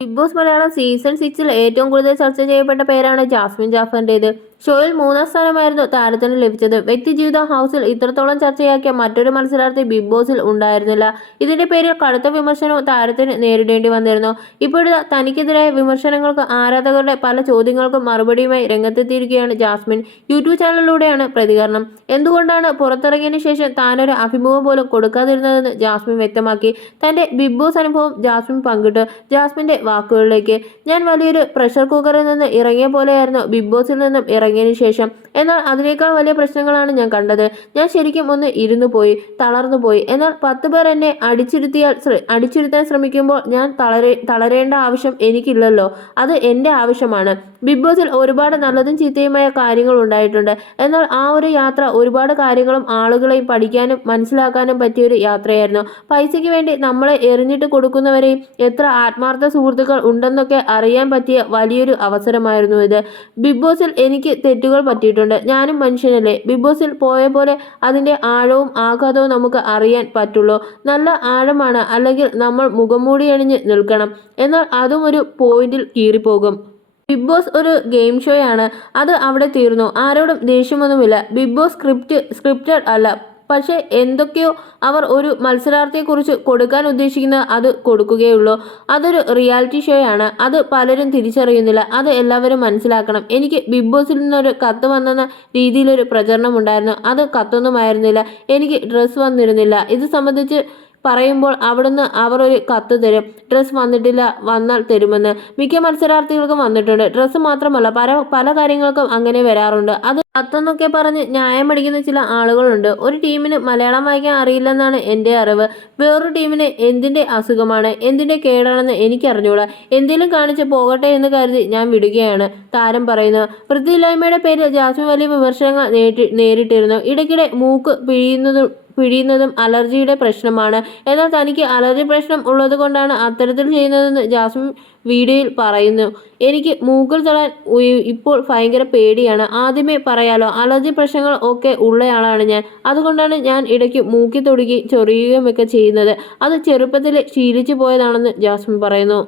Big boss Malayalam season സിക്സിൽ ഏറ്റവും കൂടുതൽ ചർച്ച ചെയ്യപ്പെട്ട പേരാണ് ജാസ്മിൻ ജാഫറിന്റേത്. ഷോയിൽ മൂന്നാം സ്ഥാനമായിരുന്നു താരത്തിന് ലഭിച്ചത്. വ്യക്തിജീവിതം ഹൗസിൽ ഇത്രത്തോളം ചർച്ചയാക്കിയ മറ്റൊരു മത്സരാർത്ഥി ബിഗ് ബോസിൽ ഉണ്ടായിരുന്നില്ല. ഇതിന്റെ പേരിൽ കടുത്ത വിമർശനവും താരത്തിന് നേരിടേണ്ടി വന്നിരുന്നു. ഇപ്പോഴത്തെ തനിക്കെതിരായ വിമർശനങ്ങൾക്ക് ആരാധകരുടെ പല ചോദ്യങ്ങൾക്കും മറുപടിയുമായി രംഗത്തെത്തിയിരിക്കുകയാണ് ജാസ്മിൻ. യൂട്യൂബ് ചാനലിലൂടെയാണ് പ്രതികരണം. എന്തുകൊണ്ടാണ് പുറത്തിറങ്ങിയതിനു ശേഷം താനൊരു അഭിമുഖം പോലും കൊടുക്കാതിരുന്നതെന്ന് ജാസ്മിൻ വ്യക്തമാക്കി. തന്റെ ബിഗ് ബോസ് അനുഭവം ജാസ്മിൻ പങ്കിട്ടു. ജാസ്മിന്റെ വാക്കുകളിലേക്ക് ഞാൻ വലിയൊരു പ്രഷർ കുക്കറിൽ നിന്ന് ഇറങ്ങിയ പോലെയായിരുന്നു ബിഗ് ബോസിൽ നിന്നും ഇറങ്ങിയതിനു ശേഷം. എന്നാൽ അതിനേക്കാൾ വലിയ പ്രശ്നങ്ങളാണ് ഞാൻ കണ്ടത്. ഞാൻ ശരിക്കും ഒന്ന് ഇരുന്നു പോയി തളർന്നു പോയി. എന്നാൽ പത്ത് പേർ എന്നെ അടിച്ചിരുത്തിയാൽ അടിച്ചിരുത്താൻ ശ്രമിക്കുമ്പോൾ ഞാൻ തളരേ തളരേണ്ട ആവശ്യം എനിക്കില്ലല്ലോ. അത് എന്റെ ആവശ്യമാണ്. ബിഗ് ബോസിൽ ഒരുപാട് നല്ലതും ചീത്തയുമായ കാര്യങ്ങൾ ഉണ്ടായിട്ടുണ്ട്. എന്നാൽ ആ ഒരു യാത്ര ഒരുപാട് കാര്യങ്ങളും ആളുകളെയും പഠിക്കാനും മനസ്സിലാക്കാനും പറ്റിയൊരു യാത്രയായിരുന്നു. പൈസയ്ക്ക് വേണ്ടി നമ്മളെ എറിഞ്ഞിട്ട് കൊടുക്കുന്നവരെയും എത്ര ആത്മാർത്ഥ സുഹൃത്തുക്കൾ ഉണ്ടെന്നൊക്കെ അറിയാൻ പറ്റിയ വലിയൊരു അവസരമായിരുന്നു ഇത്. ബിഗ് ബോസിൽ എനിക്ക് തെറ്റുകൾ പറ്റിയിട്ടുണ്ട്. ഞാനും മനുഷ്യനല്ലേ? ബിഗ് ബോസിൽ പോയ പോലെ അതിന്റെ ആഴവും ആഘാതവും നമുക്ക് അറിയാൻ പറ്റുള്ളൂ. നല്ല ആഴമാണ് അല്ലെങ്കിൽ നമ്മൾ മുഖംമൂടി അണിഞ്ഞ് നിൽക്കണം. എന്നാൽ അതും ഒരു പോയിന്റിൽ കീറിപ്പോകും. ബിഗ് ബോസ് ഒരു ഗെയിം ഷോയാണ്. അത് അവിടെ തീർന്നു. ആരോടും ദേഷ്യമൊന്നുമില്ല. ബിഗ് ബോസ് സ്ക്രിപ്റ്റ് സ്ക്രിപ്റ്റഡ് അല്ല. പക്ഷേ എന്തൊക്കെയോ അവർ ഒരു മത്സരാർത്ഥിയെക്കുറിച്ച് കൊടുക്കാൻ ഉദ്ദേശിക്കുന്നത് അത് കൊടുക്കുകയുള്ളൂ. അതൊരു റിയാലിറ്റി ഷോയാണ്. അത് പലരും തിരിച്ചറിയുന്നില്ല. അത് എല്ലാവരും മനസ്സിലാക്കണം. എനിക്ക് ബിഗ് ബോസിൽ നിന്നൊരു കത്ത് വന്നെന്ന രീതിയിലൊരു പ്രചരണം ഉണ്ടായിരുന്നു. അത് കത്തൊന്നുമായിരുന്നില്ല എനിക്ക് ഡ്രസ്സ് വന്നിരുന്നില്ല. ഇത് സംബന്ധിച്ച് പറയുമ്പോൾ അവിടുന്ന് അവർ ഒരു കത്ത് തരും. ഡ്രസ്സ് വന്നിട്ടില്ല വന്നാൽ തരുമെന്ന്. മിക്ക മത്സരാർത്ഥികൾക്കും വന്നിട്ടുണ്ട്. ഡ്രസ്സ് മാത്രമല്ല പല പല കാര്യങ്ങൾക്കും അങ്ങനെ വരാറുണ്ട്. അത് കത്തെന്നൊക്കെ പറഞ്ഞ് ന്യായം പഠിക്കുന്ന ചില ആളുകളുണ്ട്. ഒരു ടീമിന് മലയാളം വായിക്കാൻ അറിയില്ലെന്നാണ് എന്റെ അറിവ്. വേറൊരു ടീമിന് എന്തിന്റെ അസുഖമാണ്? എന്തിന്റെ കേടാണെന്ന് എനിക്കറിഞ്ഞൂടാ. എന്തെങ്കിലും കാണിച്ച് പോകട്ടെ എന്ന് കരുതി ഞാൻ വിടുകയാണ് താരം പറയുന്നു. വൃത്തിയില്ലായ്മയുടെ പേരിൽ ജാസ്മിൻ വലിയ വിമർശനങ്ങൾ നേരിട്ടിരുന്നു. ഇടയ്ക്കിടെ മൂക്ക് പിഴിയുന്നതും പിഴിയുന്നതും അലർജിയുടെ പ്രശ്നമാണ്. എന്നാൽ തനിക്ക് അലർജി പ്രശ്നം ഉള്ളതുകൊണ്ടാണ് അത്തരത്തിൽ ചെയ്യുന്നതെന്ന് ജാസ്മിൻ വീഡിയോയിൽ പറയുന്നു. എനിക്ക് മൂക്കിൽ തൊടാൻ ഇപ്പോൾ ഭയങ്കര പേടിയാണ്. ആദ്യമേ പറയാലോ അലർജി പ്രശ്നങ്ങൾ ഒക്കെ ഉള്ളയാളാണ് ഞാൻ. അതുകൊണ്ടാണ് ഞാൻ ഇടയ്ക്ക് മൂക്കി തൊടുകയും ചൊറിയുകയും ഒക്കെ ചെയ്യുന്നത്. അത് ചെറുപ്പത്തിൽ ശീലിച്ചു പോയതാണെന്ന് ജാസ്മിൻ പറയുന്നു.